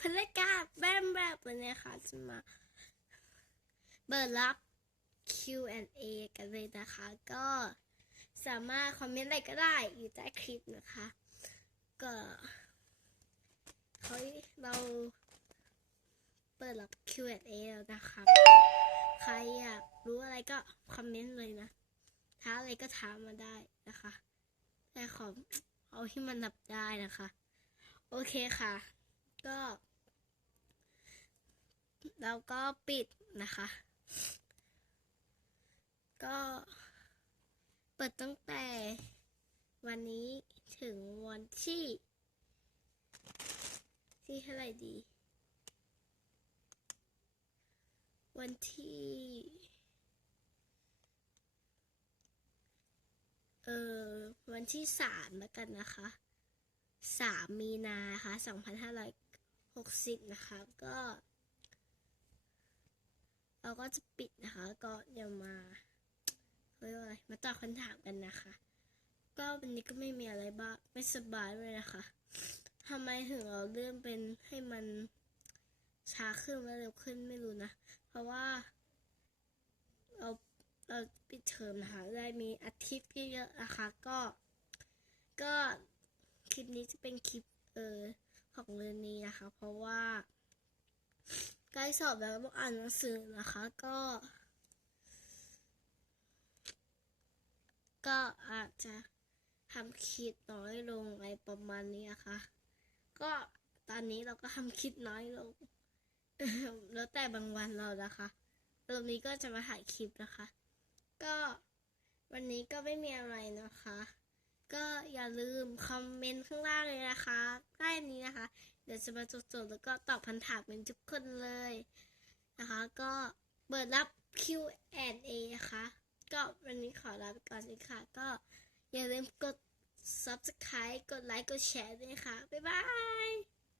พลกาแบมแบบวันนี้ค่ะจะมาเปิดรับ Q&A กันเลยนะคะ ก็สามารถคอมเมนต์อะไรก็ได้อยู่ใต้คลิปนะคะ ก็เขาเราเปิดรับ Q&A แล้วนะคะ ใครอยากรู้อะไรก็คอมเมนต์เลยนะท้าอะไรก็ถามมาได้นะคะแต่ขอเอาที่มันนับได้นะคะ โอเคค่ะ ก็เราก็ปิดนะคะ ก็เปิดตั้งแต่วันนี้ถึงวันที่ที่เท่าไหร่ดี วันที่ เออวันที่สามแล้วกันนะคะสามมีนาค่ะสองพันห้าร้อย หกสิบนะคะก็ เราก็จะปิดนะคะ ก็เดี๋ยวมาเขาเรียกว่าอะไรมาตอบคำถามกันนะคะ ก็วันนี้ก็ไม่มีอะไรบ้างไม่สบายเลยนะคะทำไมถึงเราเลื่อนเป็นให้มันช้าขึ้นและเร็วขึ้นไม่รู้นะ เพราะว่าเราเราปิดเทอมนะคะ ได้มีอาทิตย์เยอะๆนะคะ ก็ ก็คลิปนี้จะเป็นคลิปเออ ของเรือนนี้นะคะ เพราะว่าใกล้สอบแล้วต้องอ่านหนังสือนะคะ ก็ ก็อาจจะทำคลิปน้อยลงอะไรประมาณนี้นะคะ ก็ตอนนี้เราก็ทำคลิปน้อยลง แล้วแต่บางวันเรานะคะตรงนี้ก็จะมาถ่ายคลิปนะคะ ก็วันนี้ก็ไม่มีอะไรนะคะ ก็อย่าลืมคอมเมนต์ข้างล่างเลยนะคะใต้นี้นะคะ เดี๋ยวจะมาจดๆแล้วก็ตอบคำถามเป็นทุกคนเลยนะคะ ก็เปิดรับ Q&A นะคะ ก็วันนี้ขอลาไปก่อนนะค่ะก็อย่าลืมกด subscribe กดไลค์ กดแชร์ด้วยค่ะ บ๊ายบาย